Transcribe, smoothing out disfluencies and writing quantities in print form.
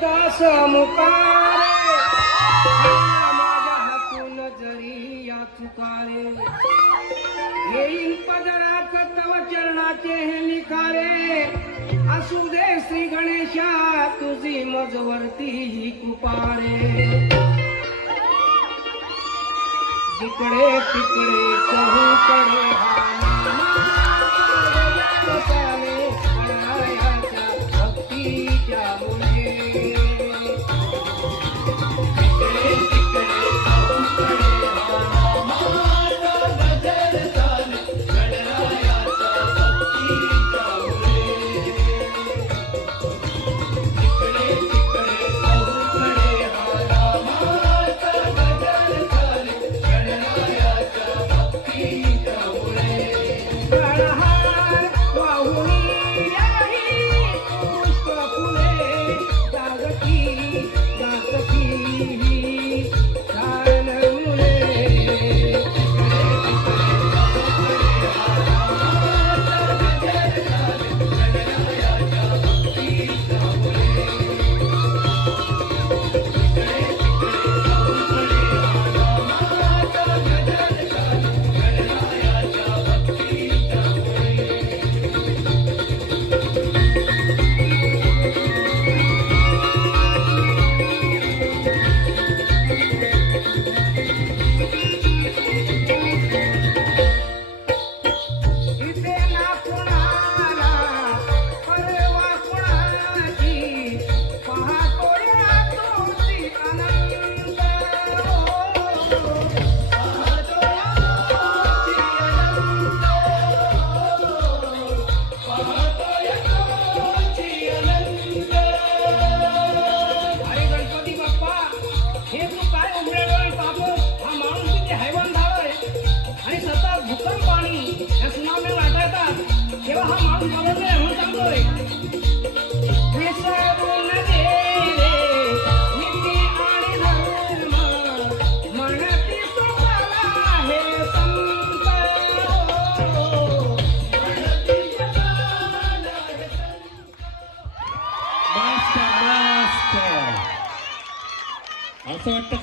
दास मुकारे माझ्या हातून जरी या चुकारे येईन पदरात तव चरणाचे हे निखारे असू दे श्री गणेशा तुझी मजवरती ही कुपारे जिकडे तिकडे चहूकडे भक्तीच्या मुळे असं वाटतं